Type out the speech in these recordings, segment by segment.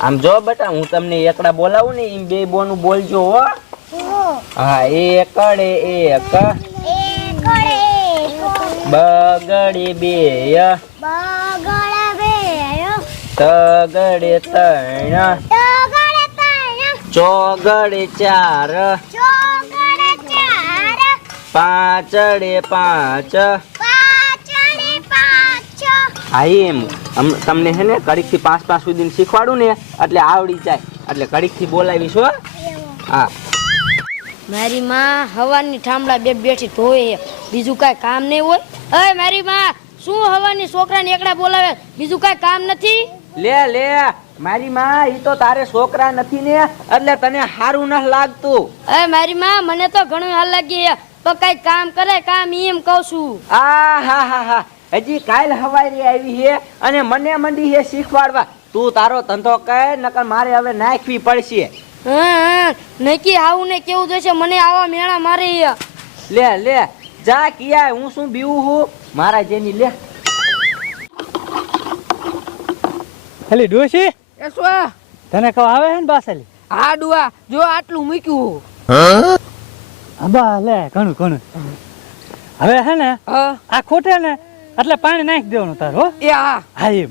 આમ જો બેટા હું તમને એકડા બોલાવું ને એમ બે બોનું બોલજો હો. હા એકડે એક. બગડે બે તગડે ત્રણ. ચોગડે ચાર. પાંચડે પાંચ. હા એમ. તમને હે ને કડીકથી પાંચ પાંચ સુધી શીખવાડું ને એટલે આવડી જાય. એટલે કડીકથી બોલાવીશ હો. હા. મારી માં હવાની ઠામડા બે બેઠી ધોવે છે. બીજું કાંઈ કામ નહીં હોય. અય મારી માં શું હવાની છોકરાને એકડા બોલાવે? બીજું કાંઈ કામ નથી? લે લે. મારી માં ઈ તો તારે છોકરા નથી ને એટલે તને સારું ન લાગતું. એ મારી માં મને તો ઘણું હાલ લાગી તો પણ કાંઈ કામ કરે કામ એમ કહું છું. આ હા હા હા. હજી કાલ હવારી આવી છે અને મને મંડી છે શીખવાડવા. તું તારો ધંધો કર નકર મારે હવે નાખવી પડશે. નકી હા. આવું ને કેવું જોઈશે મને આવા મેળા મારે લે લે. જા કિયા હું શું બીવું હું? મારા જેની લે. એલી ડોશી એ શું? તને કહો આવે છે ને બાસલી? હા ડુઆ. જો આટલું મૂક્યું બા લે ઘણું ઘણું. હવે હે ને હા. આ ખોટે ને એટલે પાણી નાખી દેવાનું તાર હો? એ હા. હા એમ.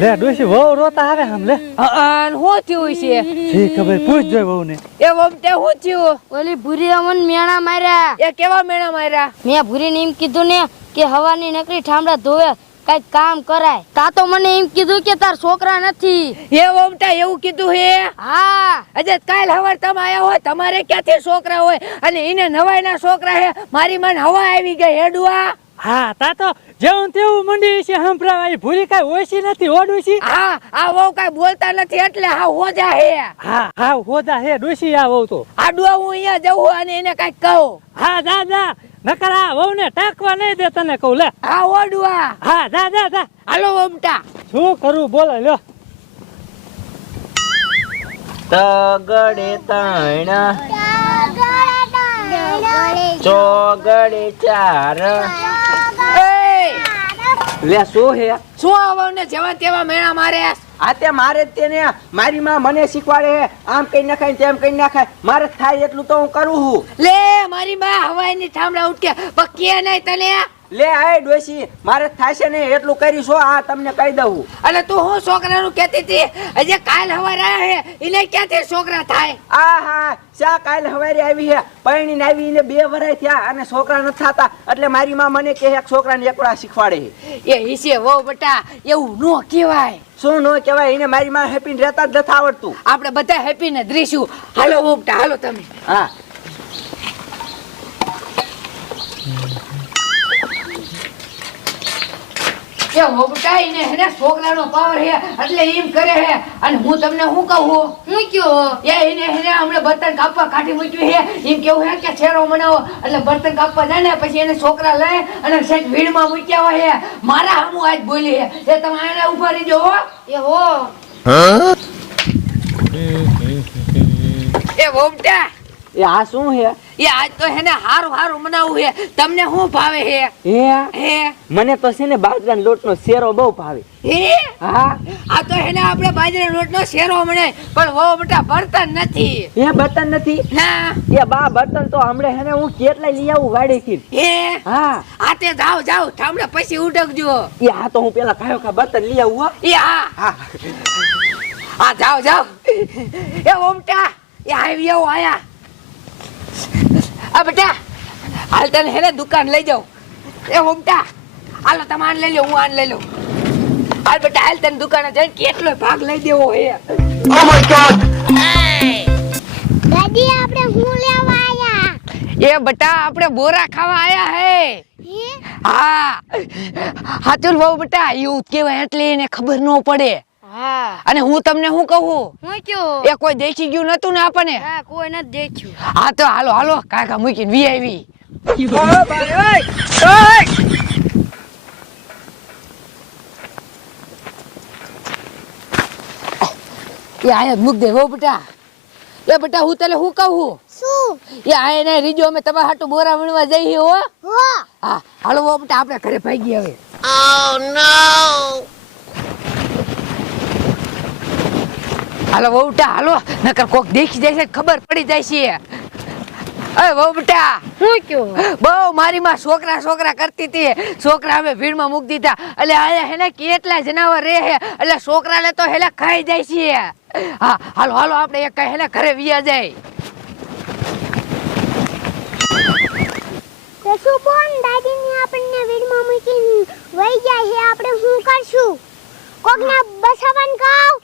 લે ડોશી વહુ રોતા આવે આમ લે. હા, અને થયું છે? ઠીક ખબર પૂછ જોઈ વહુ ને એ વમતે હું થયું? ઓલી ભૂરી અમન મેણા માર્યા. એ કેવા મેણા માર્યા? મેં ભૂરીને એમ કીધું ને કે હવાની નકરી ઠામડા ધોવે કાંઈક કામ કરાય. તા તો મને એમ કીધું કે તાર છોકરા નથી. એ ઓમટા એવું કીધું હે? હા. અજે કાલ હવાર તમે આયા હોય તમારે ક્યાંથી છોકરા હોય? અને એને નવાઈના છોકરા હે મારી મન હવા આવી ગઈ હેડુઆ. હા તા તો જેવું તેવું મંડી છે સંભળાવા એ ભૂરી કાંઈ ઓછી નથી ઓડું હા આ વહુ કાઈ બોલતા નથી એટલે હા હોજા હે. હા હા હોજા હે ડોસી આ વહુ તો. આ ડુઆ હું અહીંયા જવું અને એને કાઈ કહું. હા જા જા. નકર આ વહુ ને ટાકવા નહીં દે તને કહું લે. હા ઓડુઆ હા જા જા જા. હાલો વમતા શું કરું બોલો લ્યો. તગડે ત્રણ ચોગડે ચાર. લે શું હે? શું આ ને જેવા તેવા મેણા મારે? આ તે મારે જ તેને મારી માં મને શીખવાડે આમ કઈ નાખાય તેમ કઈ નાખાય. મારે થાય એટલું તો હું કરું છું. લે મારી માં હવાઈ ની ઠામડા ઉઠકે પક્કી નહીં તને? લે આય ડોશી મારે થાશે ને એટલું કરીશું આ તમને કહી દઉં. અને તું હું છોકરાનું કહેતી હતી? હજી કાલ હવારે હે એને ક્યાંથી છોકરા થાય? આ હા શા કાલ હવારે આવી હે? પરણીને આવી ને બે વરાય થયા અને છોકરા ન થતા એટલે મારી માં મને કે એક છોકરાને એકડા શીખવાડે એ હિસે વો બટા એવું નો કહેવાય. શું નો કહેવાય? એને મારી માં હેપી રહેતા જ નથી આવડતું. આપણે બધા હેપી ને દ્રીશું હાલો બટા હાલો તમે. હા. એ વહુ ને એને છોકરાનો પાવર હે એટલે એમ કરે હે. અને હું તમને શું કહું? હું કયો? એ એને એને હમણે બર્તન કાપવા કાઢી મૂક્યું હે. એમ કેવું હે કે છેરો મનાવો. એટલે બર્તન કાપવા જાય ને પછી એને છોકરા લઈ અને સેટ ભીડમાં મૂક્યા હોય હે. મારા હમુ આજ બોલી હે. એ તમે આને ઊભા રહીજો હો. એ હો. એ વોમટા એ આ શું હે? એ આજ તો હેને હારું હારું મનાવું હે. તમને શું ભાવે હે? હે? હે? મને તો છે ને બાજરાના લોટનો શેરો બહુ ભાવે. હે? હા? આ તો હેને આપણે બાજરા રોટનો શેરો મળે પણ વો બેટા બર્તન નથી. એ બર્તન નથી? ના. એ બા બર્તન તો હમણે હેને હું કેટલાય લઈ આવું વાડેથી. હે? હા. આ તે જાવ જાવ થામડે પછી ઉડકજો એ હા તો હું પેલા કાયો કા બર્તન લઈ આવું હો. એ હા. હા. આ જાવ જાવ એ ઓમટા એ આવી આવો આયા. આ બેટા હાલ તને હેને દુકાન લઈ જાઉં. એ હોમટા હાલો તમે આને લઈ લો હું આને લઈ લઉં હાલ બેટા હાલ તને દુકાને જઈને કેટલો ભાગ લઈ દેવો હે. દાદી આપણે હું લેવા આયા? એ બેટા આપણે બોરા ખાવા આયા હે. હે? હા. હાચુલ બહુ બેટા એવું જ એટલે એને ખબર ન પડે. અને હું તમને શું કહું? હું કયો? એ કોઈ દેખી ગયું નતું ને આપણને? કોઈ નથી દેખ્યું. હા તો હાલો હાલો. કાકા મૂકીને વી આવી. એ આયા મૂક દે હો બેટા. એ બેટા હું તને શું કહું? શું? એ આયા ને રીજો અમે તમારા હાટુ બોરા વણવા જઈએ હો. હો. હા હાલો હો બેટા આપણે ઘરે ભાગી હવે. હાલો વહુટા હાલો. નકર કોક દેખી જાય છે ખબર પડી જાય છે. અરે વહુટા. શું કયો? બહુ મારી માં છોકરા છોકરા કરતી હતી. છોકરા અમે ભીડમાં મૂકી દીધા. એટલે અહીંયા હેને કેટલા જનાવર રહે છે. એટલે છોકરાને તો હેલે ખાઈ જાય છે. હા હાલો હાલો આપણે એક ઘરે વિયા જાય. તો શું બોન દાદીને આપણને વીડમાં મૂકીને વહી જાય છે. આપણે શું કરશું? કોકને બસાવવાનું કહું.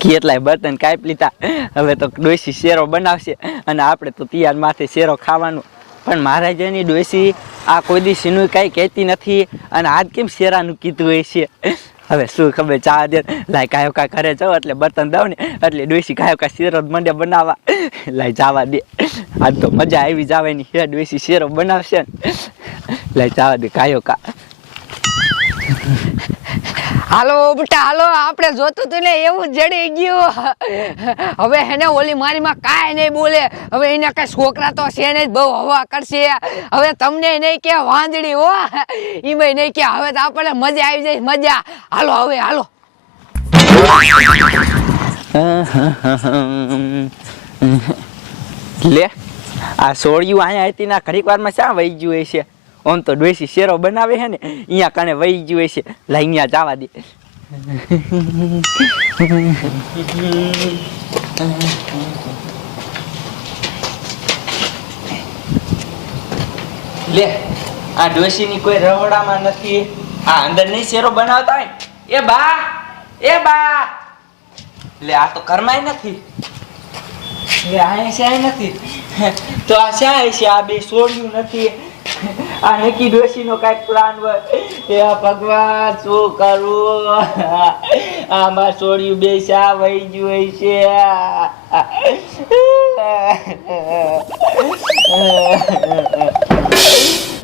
કેટલાય બર્તન કાપી લીધા. હવે તો ડોસી શેરો બનાવશે અને આપણે તો તૈયાર માથે શેરો ખાવાનું. પણ મહારાજાની ડોસી આ કોઈ દી સીનું કાંઈ કહેતી નથી અને આજ કેમ શેરાનું કીધું હોય છે? હવે શું ખબર, ચા દે. લાય કાયો કા ઘરે જાઓ એટલે બર્તન દઉં ને, એટલે ડોસી કાયો કા શેરો જ મંડે બનાવવા. લાય જવા દે. આજ તો મજા આવી જવાની હે ડોસી શેરો બનાવશે ને. લાય જવા દે કાયો કા હાલો ઉપટા હાલો, આપણે જોતું તું ને એવું જડી ગયું. હવે હેને ઓલી મારીમાં કાંઈ નહીં બોલે. હવે એને કાંઈ છોકરા તો છે ને બહુ હવા કરશે. હવે તમને નહીં કે વાંદડી, હો. એમાં નહીં કે હવે તો આપણને મજા આવી જાય, મજા. હાલો, હવે, હાલો. લે, આ સોળિયું અહીંયા હતી ના ઘડીક વારમાં શા વહી ગયું હોય આમ તો ડોસી શેરો બનાવે છે ને અહીંયા કણે વહી ગયું છે લાઈ અહીંયા જવા દે. લે, આ ડોશીની કોઈ રહોડામાં નથી. આ અંદર નહીં શેરો બનાવતા હોય એ બા એ બા. લે, આ તો કરમાય નથી. લે, આ છે નથી. તો આ છે, આ બે છોડ્યું નથી. આ નક્કી ડોશીનો કાંઈક પ્લાન હોય. એ ભગવાન, શું કરું? આમાં છોડ્યું બે શા વહી ગયું છે